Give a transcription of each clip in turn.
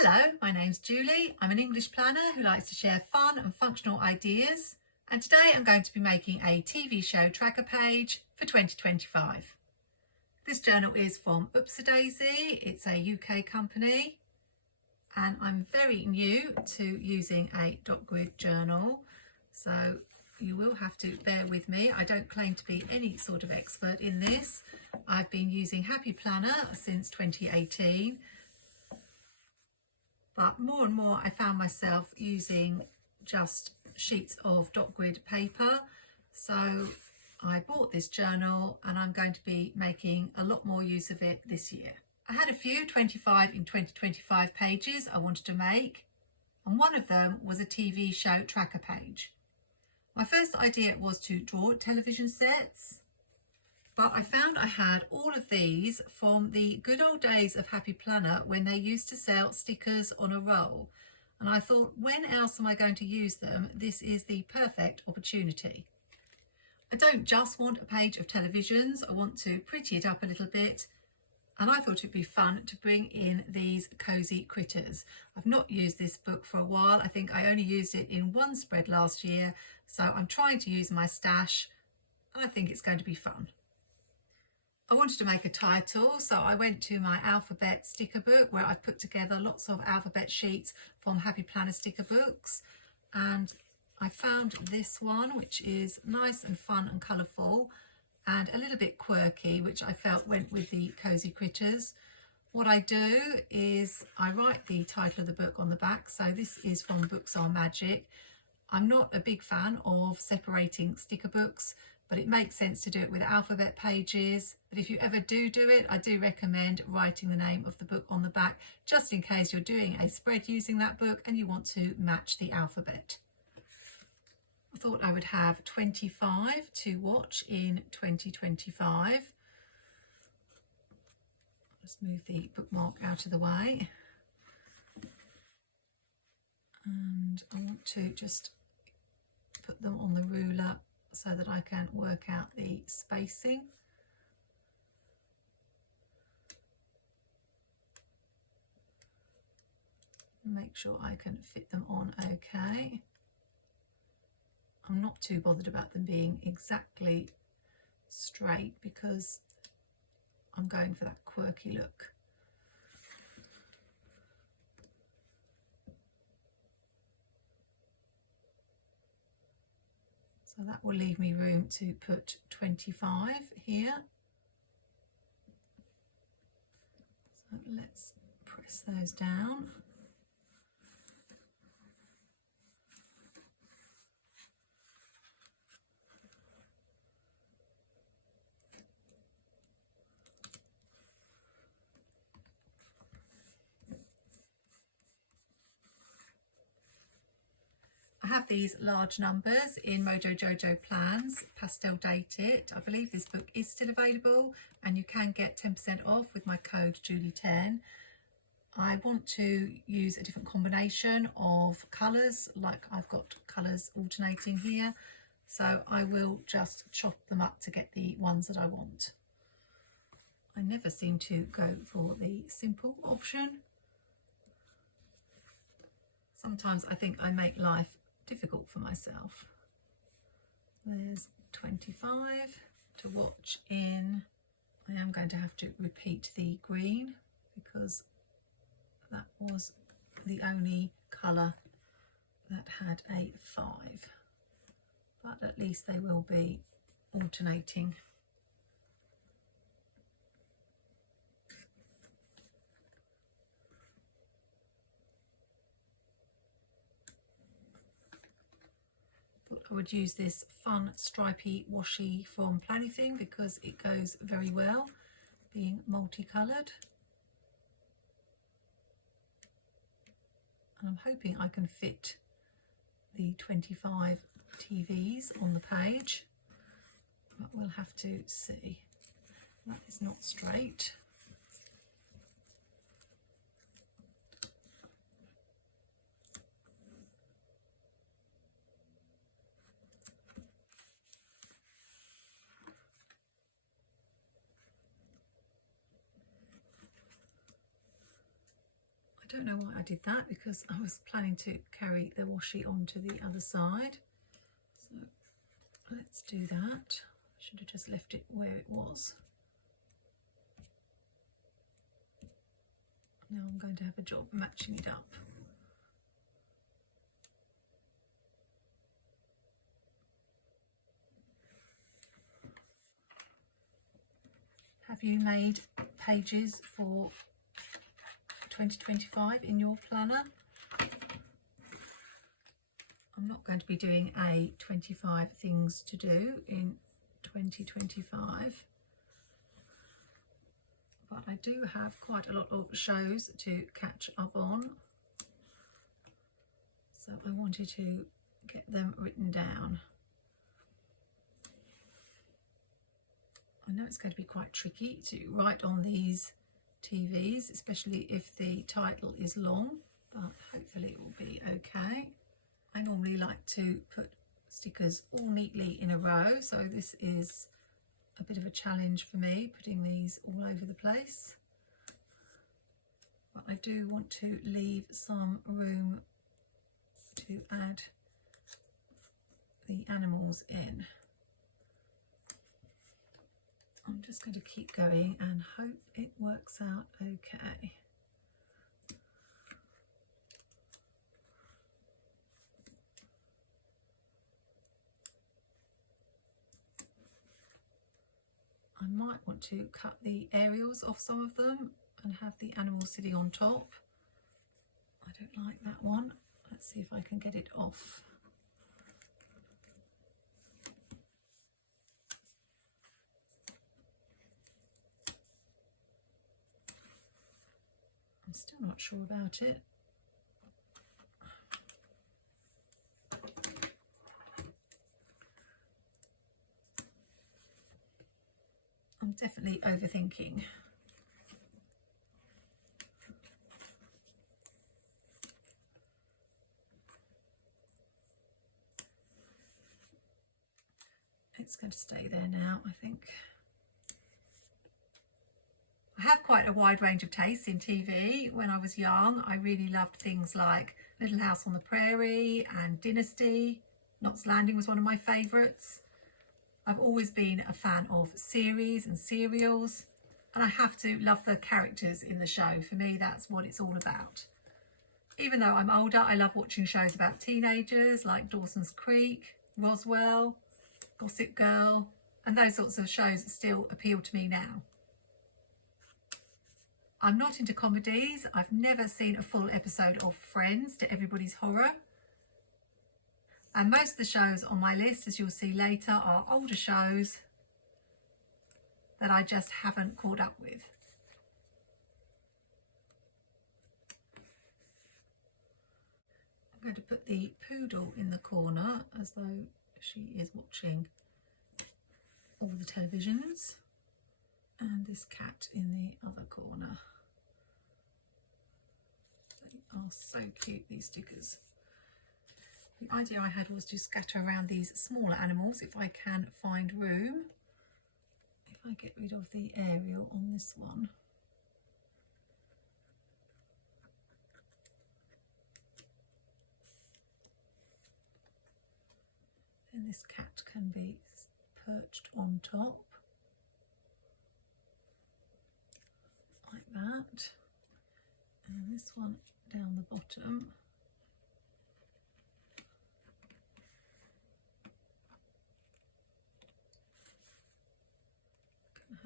Hello, my name's Julie. I'm an English planner who likes to share fun and functional ideas, and today I'm going to be making a TV show tracker page for 2025. This journal is from Daisy. It's a UK company, and I'm very new to using a dot grid journal, so you will have to bear with me. I don't claim to be any sort of expert in this. I've been using Happy Planner since 2018. But more and more I found myself using just sheets of dot grid paper. So I bought this journal and I'm going to be making a lot more use of it this year. I had a few 25 in 2025 pages I wanted to make, and one of them was a TV show tracker page. My first idea was to draw television sets, but I found I had all of these from the good old days of Happy Planner when they used to sell stickers on a roll. And I thought, when else am I going to use them? This is the perfect opportunity. I don't just want a page of televisions, I want to pretty it up a little bit. And I thought it'd be fun to bring in these cozy critters. I've not used this book for a while. I think I only used it in one spread last year. So I'm trying to use my stash, and I think it's going to be fun. I wanted to make a title, so I went to my alphabet sticker book where I've put together lots of alphabet sheets from Happy Planner sticker books, and I found this one, which is nice and fun and colourful and a little bit quirky, which I felt went with the cozy critters. What I do is I write the title of the book on the back, so this is from Books Are Magic. I'm not a big fan of separating sticker books, but it makes sense to do it with alphabet pages. But if you ever do it, I do recommend writing the name of the book on the back, just in case you're doing a spread using that book and you want to match the alphabet. I thought I would have 25 to watch in 2025. Just move the bookmark out of the way. And I want to just put them on the ruler so that I can work out the spacing. Make sure I can fit them on okay. I'm not too bothered about them being exactly straight because I'm going for that quirky look. So that will leave me room to put 25 here. So let's press those down. I have these large numbers in MojoJojoPlans, Pastel Date it. I believe this book is still available and you can get 10% off with my code Julie10. I want to use a different combination of colours, like I've got colours alternating here. So I will just chop them up to get the ones that I want. I never seem to go for the simple option. Sometimes I think I make life difficult for myself. There's 25 to watch in. I am going to have to repeat the green because that was the only colour that had a 5, but at least they will be alternating. I would use this fun stripy washi from Plannything because it goes very well being multicoloured. And I'm hoping I can fit the 25 TVs on the page, but we'll have to see. That is not straight. I don't know why I did that, because I was planning to carry the washi onto the other side. So let's do that. Should have just left it where it was. Now I'm going to have a job matching it up. Have you made pages for 2025 in your planner? I'm not going to be doing a 25 things to do in 2025, but I do have quite a lot of shows to catch up on, so I wanted to get them written down. I know it's going to be quite tricky to write on these TVs, especially if the title is long, but hopefully it will be okay. I normally like to put stickers all neatly in a row, so this is a bit of a challenge for me, putting these all over the place. But I do want to leave some room to add the animals in. I'm just going to keep going and hope it works out okay. I might want to cut the aerials off some of them and have the animals sitting on top. I don't like that one. Let's see if I can get it off. I'm still not sure about it. I'm definitely overthinking. It's going to stay there now, I think. I have quite a wide range of tastes in TV. When I was young, I really loved things like Little House on the Prairie and Dynasty. Knots Landing was one of my favourites. I've always been a fan of series and serials, and I have to love the characters in the show. For me, that's what it's all about. Even though I'm older, I love watching shows about teenagers like Dawson's Creek, Roswell, Gossip Girl, and those sorts of shows still appeal to me now. I'm not into comedies. I've never seen a full episode of Friends, to everybody's horror. And most of the shows on my list, as you'll see later, are older shows that I just haven't caught up with. I'm going to put the poodle in the corner as though she is watching all the televisions, and this cat in the other corner. They are so cute, these stickers. The idea I had was to scatter around these smaller animals if I can find room. If I get rid of the aerial on this one. Then this cat can be perched on top. Like that. And this one down the bottom.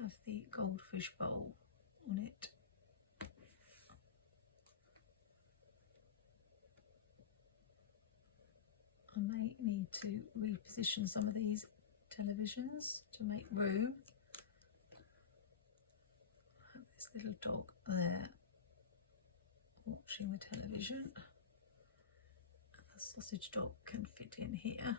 Have the goldfish bowl on it. I may need to reposition some of these televisions to make room. I have this little dog there watching the television. The sausage dog can fit in here.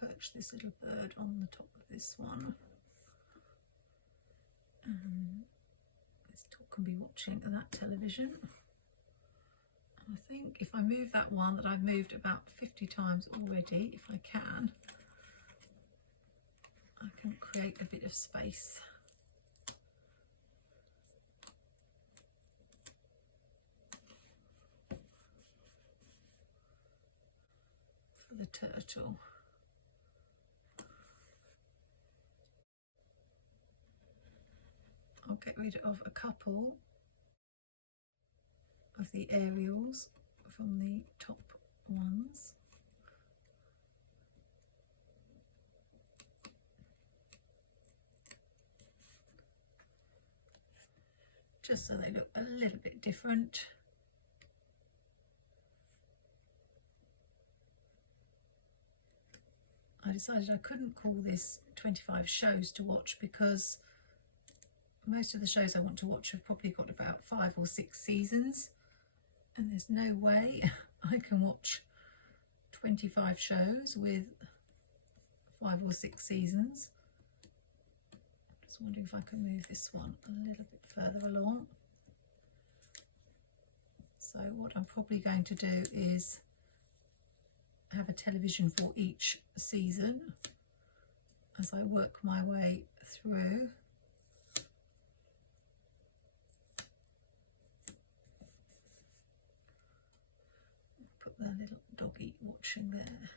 Perch this little bird on the top of this one. This dog can be watching that television. I think if I move that one that I've moved about 50 times already, if I can create a bit of space. For the turtle. I'll get rid of a couple of the aerials from the top ones. Just so they look a little bit different. I decided I couldn't call this 25 shows to watch because most of the shows I want to watch have probably got about 5 or 6 seasons, and there's no way I can watch 25 shows with 5 or 6 seasons. Just wondering if I can move this one a little bit further along. So what I'm probably going to do is have a television for each season as I work my way through. Put the little doggy watching there.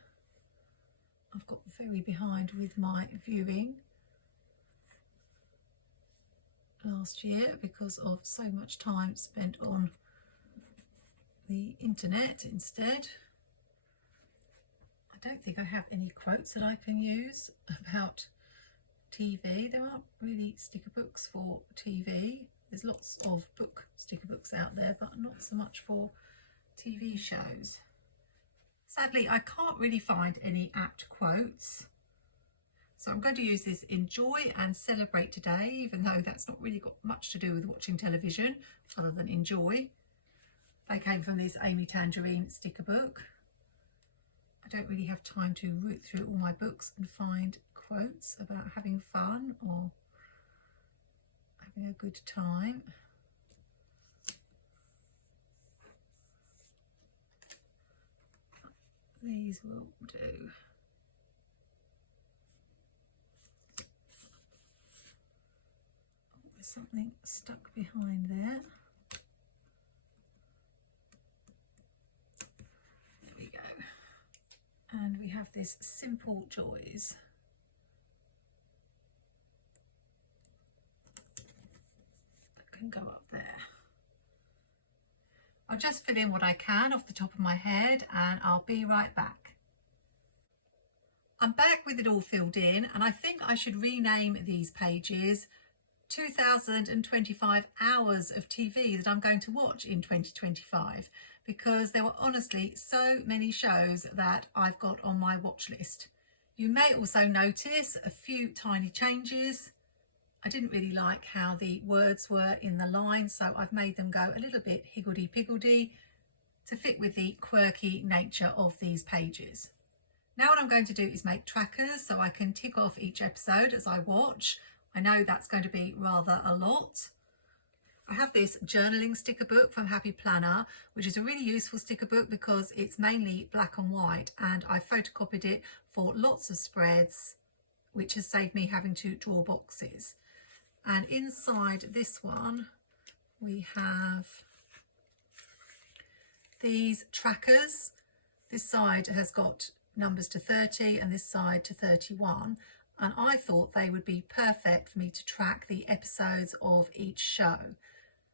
I've got very behind with my viewing last year because of so much time spent on the internet instead. I don't think I have any quotes that I can use about TV. There aren't really sticker books for TV. There's lots of sticker books out there, but not so much for TV shows. Sadly, I can't really find any apt quotes. So I'm going to use this enjoy and celebrate today, even though that's not really got much to do with watching television other than enjoy. They came from this Amy Tangerine sticker book. I don't really have time to root through all my books and find quotes about having fun or having a good time. These will do. Oh, there's something stuck behind there. There we go. And we have this Simple Joys. That can go up there. I'll just fill in what I can off the top of my head and I'll be right back. I'm back with it all filled in, and I think I should rename these pages 2025 hours of TV that I'm going to watch in 2025, because there were honestly so many shows that I've got on my watch list. You may also notice a few tiny changes. I didn't really like how the words were in the line, so I've made them go a little bit higgledy-piggledy to fit with the quirky nature of these pages. Now what I'm going to do is make trackers so I can tick off each episode as I watch. I know that's going to be rather a lot. I have this journaling sticker book from Happy Planner, which is a really useful sticker book because it's mainly black and white, and I photocopied it for lots of spreads, which has saved me having to draw boxes. And inside this one, we have these trackers. This side has got numbers to 30 and this side to 31. And I thought they would be perfect for me to track the episodes of each show.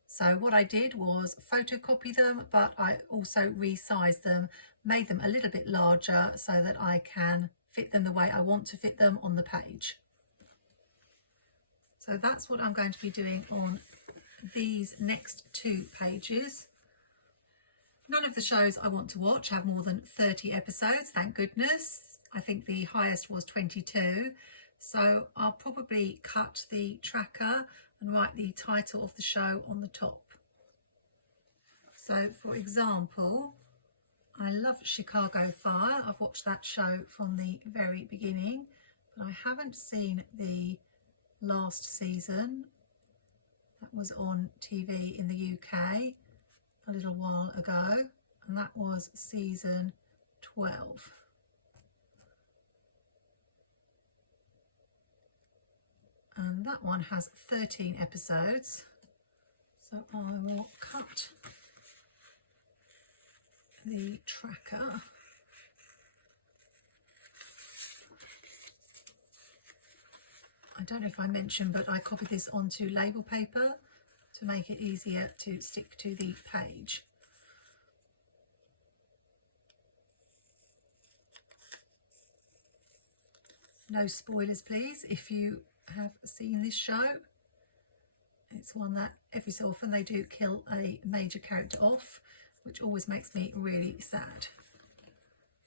So what I did was photocopy them, but I also resized them, made them a little bit larger so that I can fit them the way I want to fit them on the page. So that's what I'm going to be doing on these next 2 pages. None of the shows I want to watch have more than 30 episodes, thank goodness. I think the highest was 22. So I'll probably cut the tracker and write the title of the show on the top. So for example, I love Chicago Fire. I've watched that show from the very beginning, but I haven't seen the last season. That was on TV in the UK a little while ago. and that was season 12. And that one has 13 episodes. So I will cut the tracker. I don't know if I mentioned, but I copied this onto label paper to make it easier to stick to the page. No spoilers, please, if you have seen this show. It's one that every so often they do kill a major character off, which always makes me really sad.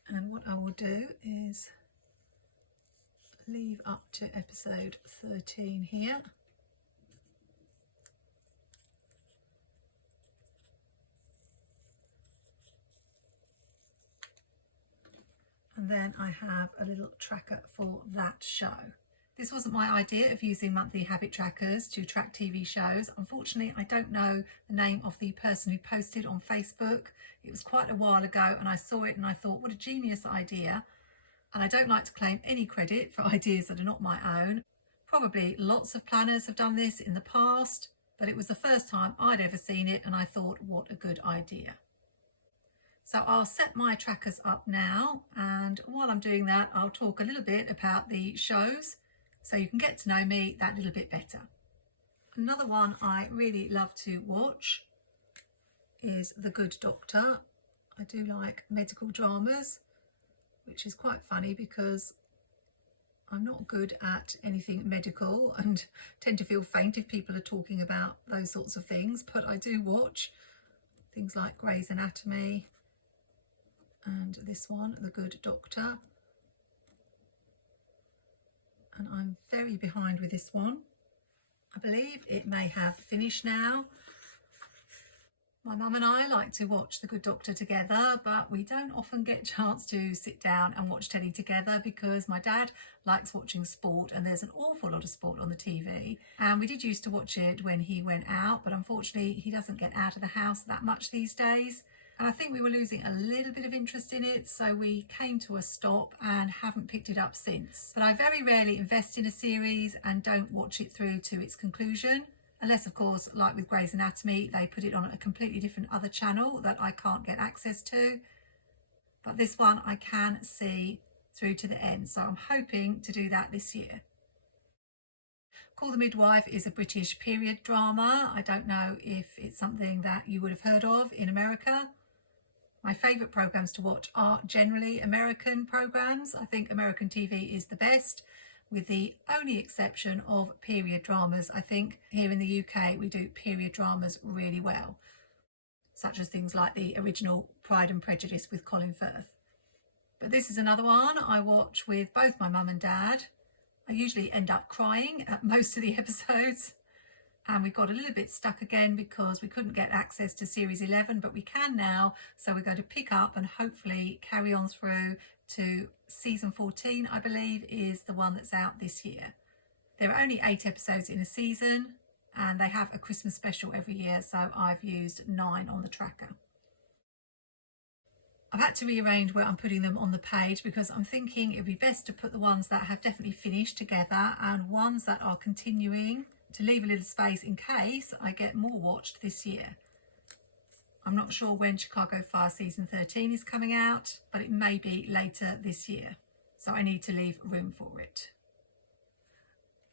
And what I will do is leave up to episode 13 here. And then I have a little tracker for that show. This wasn't my idea of using monthly habit trackers to track TV shows. Unfortunately, I don't know the name of the person who posted on Facebook. It was quite a while ago and I saw it and I thought, what a genius idea. And I don't like to claim any credit for ideas that are not my own. Probably lots of planners have done this in the past, but it was the first time I'd ever seen it and I thought, what a good idea. So I'll set my trackers up now, and while I'm doing that, I'll talk a little bit about the shows so you can get to know me that little bit better. Another one I really love to watch is The Good Doctor. I do like medical dramas, which is quite funny because I'm not good at anything medical and tend to feel faint if people are talking about those sorts of things, but I do watch things like Grey's Anatomy and this one, The Good Doctor. And I'm very behind with this one. I believe it may have finished now. My mum and I like to watch The Good Doctor together, but we don't often get a chance to sit down and watch telly together because my dad likes watching sport and there's an awful lot of sport on the TV. And we did used to watch it when he went out, but unfortunately he doesn't get out of the house that much these days. And I think we were losing a little bit of interest in it, so we came to a stop and haven't picked it up since. But I very rarely invest in a series and don't watch it through to its conclusion. Unless, of course, like with Grey's Anatomy, they put it on a completely different other channel that I can't get access to. But this one I can see through to the end, so I'm hoping to do that this year. Call the Midwife is a British period drama. I don't know if it's something that you would have heard of in America. My favourite programmes to watch are generally American programmes. I think American TV is the best, with the only exception of period dramas. I think here in the UK we do period dramas really well, such as things like the original Pride and Prejudice with Colin Firth. But this is another one I watch with both my mum and dad. I usually end up crying at most of the episodes, and we got a little bit stuck again because we couldn't get access to series 11, but we can now, so we're going to pick up and hopefully carry on through to season 14, I believe, is the one that's out this year. There are only 8 episodes in a season and they have a Christmas special every year, so I've used 9 on the tracker. I've had to rearrange where I'm putting them on the page because I'm thinking it would be best to put the ones that have definitely finished together and ones that are continuing, to leave a little space in case I get more watched this year. I'm not sure when Chicago Fire season 13 is coming out, but it may be later this year, so I need to leave room for it.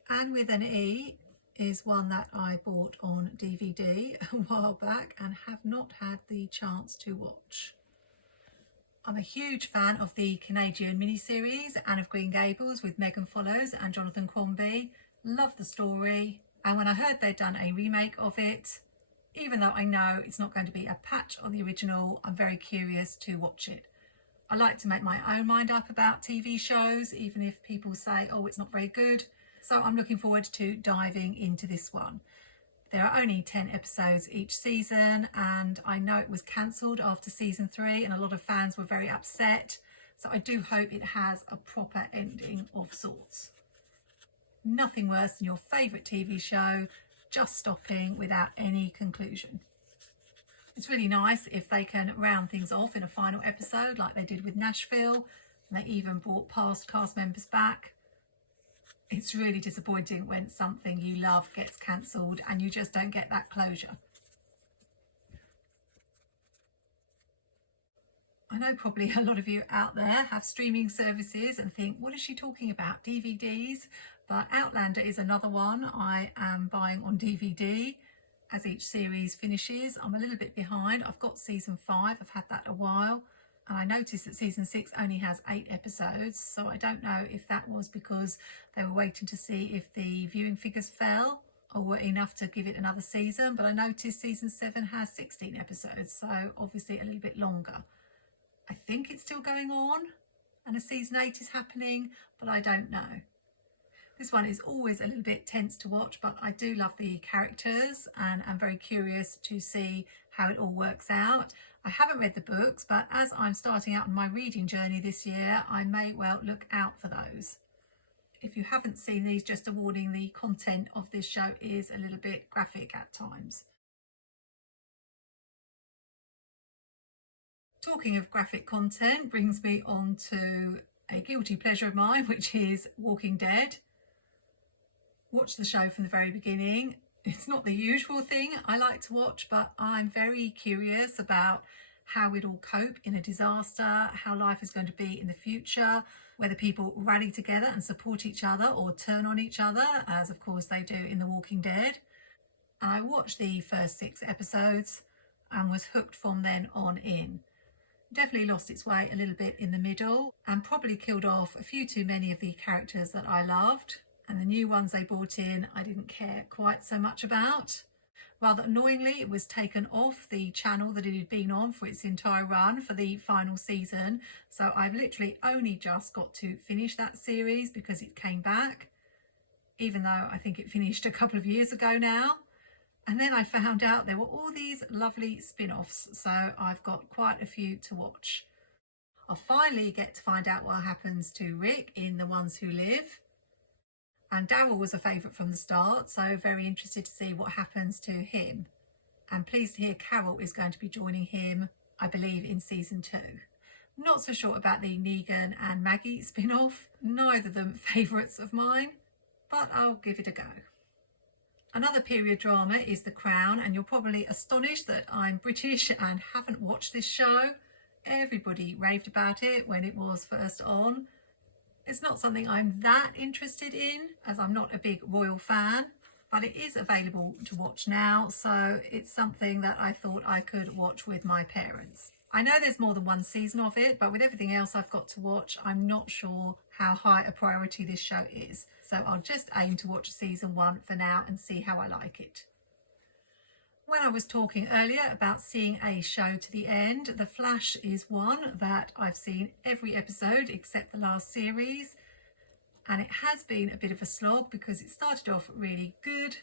Anne with an E is one that I bought on DVD a while back and have not had the chance to watch. I'm a huge fan of the Canadian miniseries Anne of Green Gables with Megan Follows and Jonathan Crombie. Love the story, and when I heard they'd done a remake of it, even though I know it's not going to be a patch on the original, I'm very curious to watch it. I like to make my own mind up about TV shows, even if people say, oh, it's not very good. So I'm looking forward to diving into this one. There are only 10 episodes each season, and I know it was cancelled after season 3 and a lot of fans were very upset. So I do hope it has a proper ending of sorts. Nothing worse than your favourite TV show just stopping without any conclusion. It's really nice if they can round things off in a final episode like they did with Nashville, and they even brought past cast members back. It's really disappointing when something you love gets cancelled and you just don't get that closure. I know probably a lot of you out there have streaming services and think, what is she talking about, DVDs? But Outlander is another one I am buying on DVD as each series finishes. I'm a little bit behind. I've got season 5, I've had that a while. And I noticed that season 6 only has 8 episodes. So I don't know if that was because they were waiting to see if the viewing figures fell or were enough to give it another season. But I noticed season 7 has 16 episodes, so obviously a little bit longer. I think it's still going on and a season 8 is happening, but I don't know. This one is always a little bit tense to watch, but I do love the characters and I'm very curious to see how it all works out. I haven't read the books, but as I'm starting out on my reading journey this year, I may well look out for those. If you haven't seen these, just a warning, the content of this show is a little bit graphic at times. Talking of graphic content brings me on to a guilty pleasure of mine, which is Walking Dead. Watched the show from the very beginning. It's not the usual thing I like to watch, but I'm very curious about how we'd all cope in a disaster, how life is going to be in the future, whether people rally together and support each other or turn on each other, as of course they do in The Walking Dead. I watched the first 6 episodes and was hooked from then on in. Definitely lost its way a little bit in the middle and probably killed off a few too many of the characters that I loved, and the new ones they brought in I didn't care quite so much about. Rather annoyingly, it was taken off the channel that it had been on for its entire run for the final season, so I've literally only just got to finish that series because it came back, even though I think it finished a couple of years ago now. And then I found out there were all these lovely spin-offs, so I've got quite a few to watch. I'll finally get to find out what happens to Rick in The Ones Who Live. And Daryl was a favourite from the start, so very interested to see what happens to him. And pleased to hear Carol is going to be joining him, I believe, in season 2. Not so sure about the Negan and Maggie spin-off, neither of them favourites of mine, but I'll give it a go. Another period drama is The Crown, and you're probably astonished that I'm British and haven't watched this show. Everybody raved about it when it was first on. It's not something I'm that interested in, as I'm not a big royal fan, but it is available to watch now, so it's something that I thought I could watch with my parents. I know there's more than one season of it, but with everything else I've got to watch, I'm not sure how high a priority this show is. So I'll just aim to watch season 1 for now and see how I like it. When I was talking earlier about seeing a show to the end, The Flash is one that I've seen every episode except the last series. And it has been a bit of a slog because it started off really good,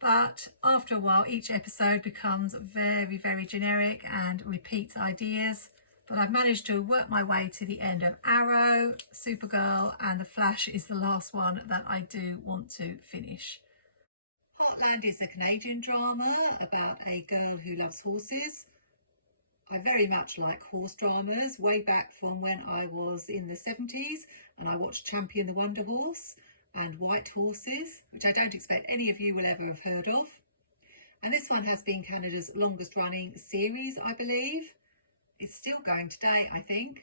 but after a while each episode becomes very, very generic and repeats ideas. But I've managed to work my way to the end of Arrow, Supergirl, and The Flash is the last one that I do want to finish. Heartland is a Canadian drama about a girl who loves horses. I very much like horse dramas, way back from when I was in the 70s and I watched Champion the Wonder Horse and White Horses, which I don't expect any of you will ever have heard of. And this one has been Canada's longest running series, I believe. It's still going today, I think.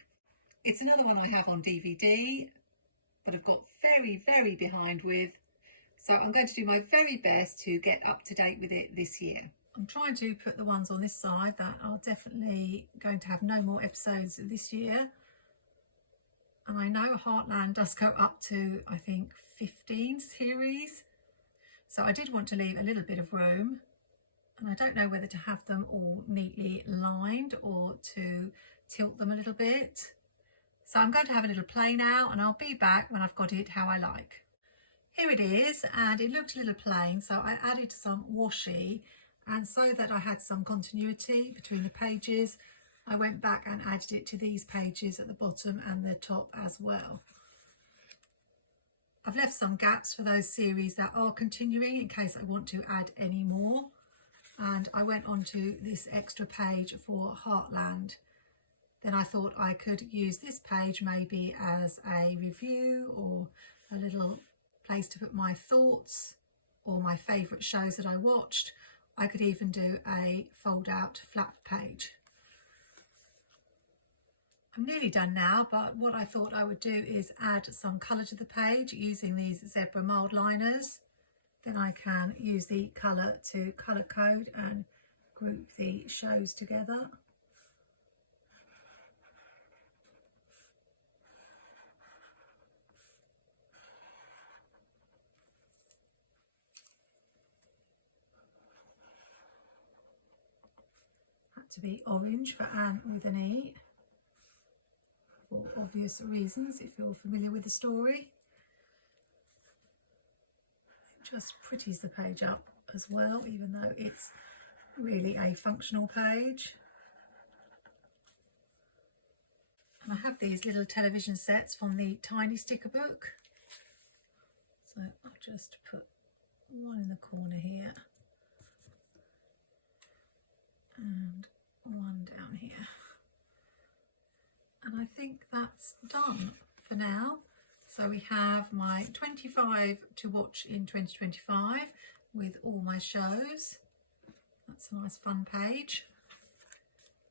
It's another one I have on DVD, but I've got very, very behind with. So I'm going to do my very best to get up to date with it this year. I'm trying to put the ones on this side that are definitely going to have no more episodes this year. And I know Heartland does go up to, I think, 15 series. So I did want to leave a little bit of room. And I don't know whether to have them all neatly lined or to tilt them a little bit. So I'm going to have a little play now and I'll be back when I've got it how I like. Here it is, and it looked a little plain, so I added some washi, and so that I had some continuity between the pages, I went back and added it to these pages at the bottom and the top as well. I've left some gaps for those series that are continuing in case I want to add any more. and I went onto this extra page for Heartland. Then I thought I could use this page maybe as a review or a little place to put my thoughts or my favourite shows that I watched. I could even do a fold out flap page. I'm nearly done now, but what I thought I would do is add some colour to the page using these zebra mild liners. Then I can use the colour to colour code and group the shows together. Had to be orange for Anne with an E, for obvious reasons if you're familiar with the story. Just pretties the page up as well, even though it's really a functional page. And I have these little television sets from the Tiny Sticker book. So I'll just put one in the corner here and one down here. And I think that's done for now. So we have my 25 to watch in 2025 with all my shows. That's a nice fun page.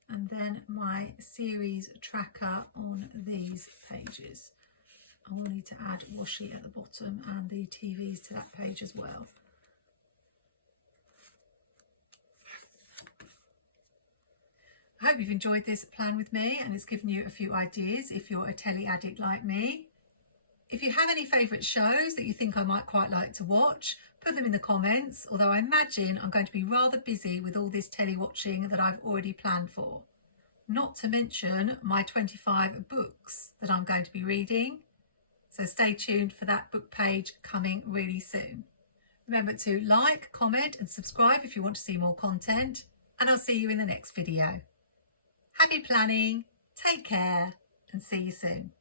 And then my series tracker on these pages. I will need to add washi at the bottom and the TVs to that page as well. I hope you've enjoyed this plan with me and it's given you a few ideas if you're a telly addict like me. If you have any favourite shows that you think I might quite like to watch, put them in the comments, although I imagine I'm going to be rather busy with all this telly watching that I've already planned for. Not to mention my 25 books that I'm going to be reading. So stay tuned for that book page coming really soon. Remember to like, comment and subscribe if you want to see more content, and I'll see you in the next video. Happy planning, take care and see you soon.